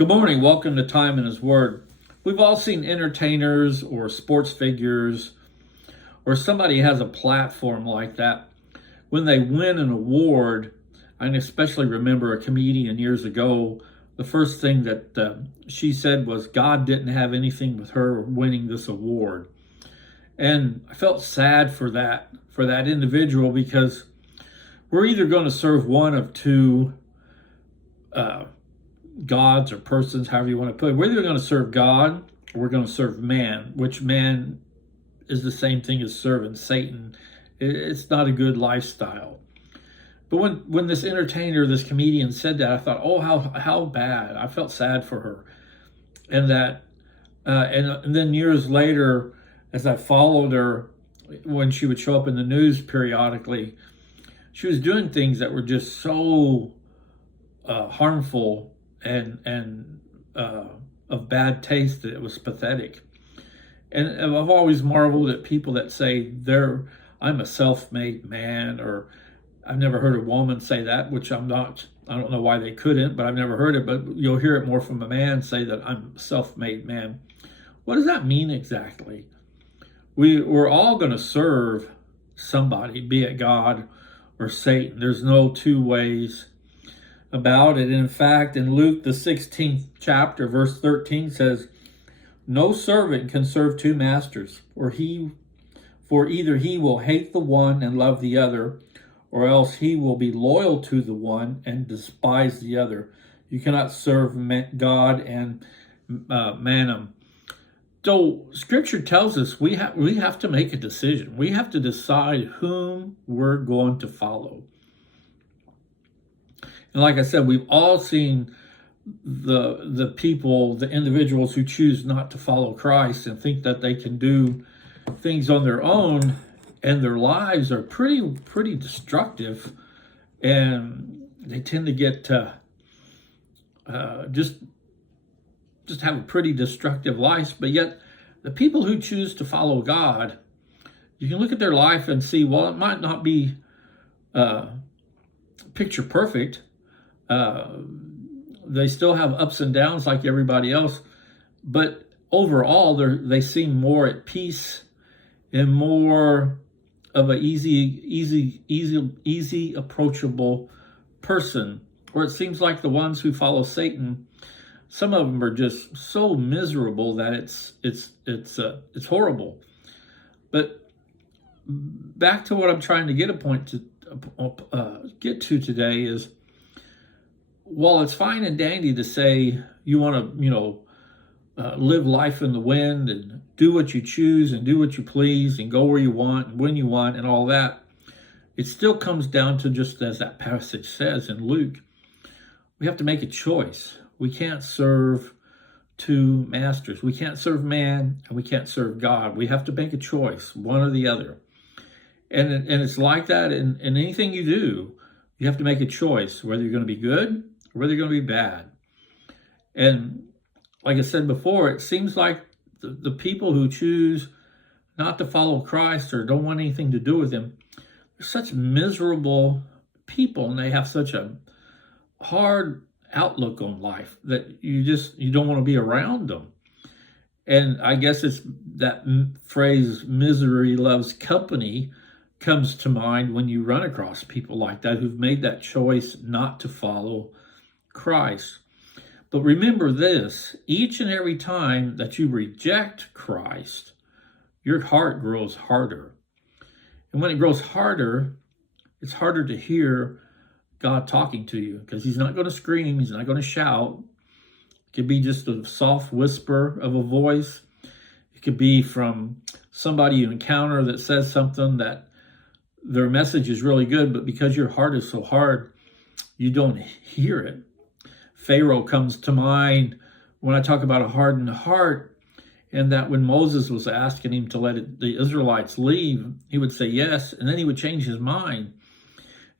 Good morning. Welcome to Time in His Word. We've all seen entertainers or sports figures or somebody has a platform like that. When they win an award, I can especially remember a comedian years ago, the first thing that she said was God didn't have anything with her winning this award. And I felt sad for that individual, because we're either going to serve one of two gods or persons, however you want to put it. We're either going to serve God or we're going to serve man, which man is the same thing as serving Satan. It's not a good lifestyle. But when this entertainer, this comedian said that, I thought, oh, how bad. I felt sad for her. And that, and then years later, as I followed her, when she would show up in the news periodically, she was doing things that were just so harmful and of bad taste that it was pathetic. And I've always marveled at people that say I'm a self-made man, or I've never heard a woman say that, which I'm not. I don't know why they couldn't, but I've never heard it. But you'll hear it more from a man say that I'm a self-made man. What does that mean exactly? We're all going to serve somebody, be it God or Satan. There's no two ways about it. In fact, in Luke, the 16th chapter, verse 13 says, no servant can serve two masters, for either he will hate the one and love the other, or else he will be loyal to the one and despise the other. You cannot serve God and mammon. So Scripture tells us we have to make a decision. We have to decide whom we're going to follow. And like I said, we've all seen the people, the individuals who choose not to follow Christ and think that they can do things on their own, and their lives are pretty destructive, and they tend to get just have a pretty destructive life. But yet the people who choose to follow God, you can look at their life and see, well, it might not be picture perfect. They still have ups and downs like everybody else, but overall they seem more at peace and more of an easy approachable person. Or it seems like the ones who follow Satan, some of them are just so miserable that it's horrible. But back to what I'm trying to get to today is, while it's fine and dandy to say you want to, live life in the wind and do what you choose and do what you please and go where you want and when you want and all that, it still comes down to, just as that passage says in Luke, we have to make a choice. We can't serve two masters. We can't serve man and we can't serve God. We have to make a choice, one or the other. And it's like that in anything you do. You have to make a choice, whether you're going to be good or whether you're going to be bad. And like I said before, it seems like the people who choose not to follow Christ or don't want anything to do with him, they're such miserable people, and they have such a hard outlook on life that you don't want to be around them. And I guess it's that phrase, misery loves company, comes to mind when you run across people like that who've made that choice not to follow Christ. But remember this, each and every time that you reject Christ, your heart grows harder. And when it grows harder, it's harder to hear God talking to you, because he's not going to scream, he's not going to shout. It could be just a soft whisper of a voice. It could be from somebody you encounter that says something that their message is really good, but because your heart is so hard, you don't hear it. Pharaoh comes to mind when I talk about a hardened heart, and that when Moses was asking him to let the Israelites leave, he would say yes, and then he would change his mind.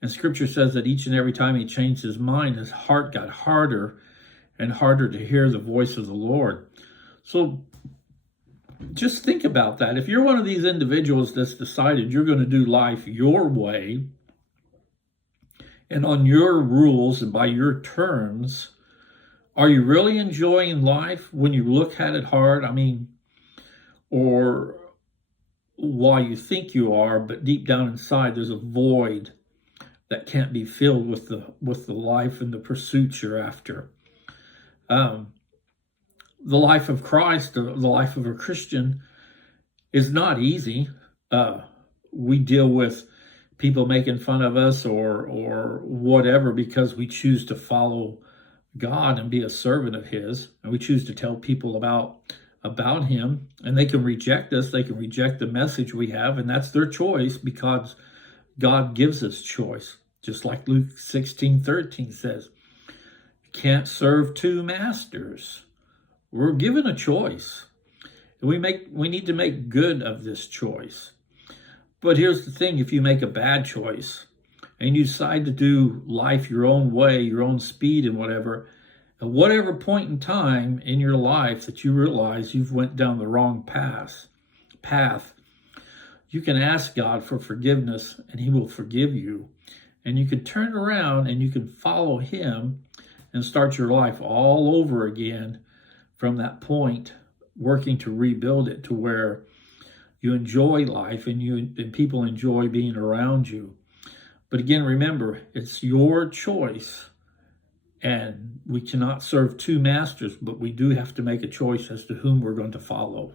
And Scripture says that each and every time he changed his mind, his heart got harder and harder to hear the voice of the Lord. So just think about that. If you're one of these individuals that's decided you're going to do life your way and on your rules and by your terms, Are you really enjoying life when you look at it hard? I mean, or while you think you are, but deep down inside, there's a void that can't be filled with the life and the pursuits you're after. Um, the life of Christ, the life of a Christian, is not easy. Uh, we deal with people making fun of us or whatever because we choose to follow God and be a servant of His, and we choose to tell people about Him, and they can reject us. They can reject the message we have, and that's their choice because God gives us choice. Just like Luke 16:13 says, you can't serve two masters. We're given a choice. And we need to make good of this choice. But here's the thing, if you make a bad choice and you decide to do life your own way, your own speed and whatever, at whatever point in time in your life that you realize you've went down the wrong path, you can ask God for forgiveness and He will forgive you. And you can turn around and you can follow Him and start your life all over again from that point, working to rebuild it to where you enjoy life and people enjoy being around you. But again, remember, it's your choice, and we cannot serve two masters, but we do have to make a choice as to whom we're going to follow.